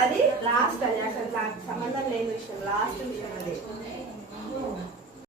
అది లాస్ట్ అది అసలు నాకు సంబంధం లేని విషయం, లాస్ట్ విషయం అది.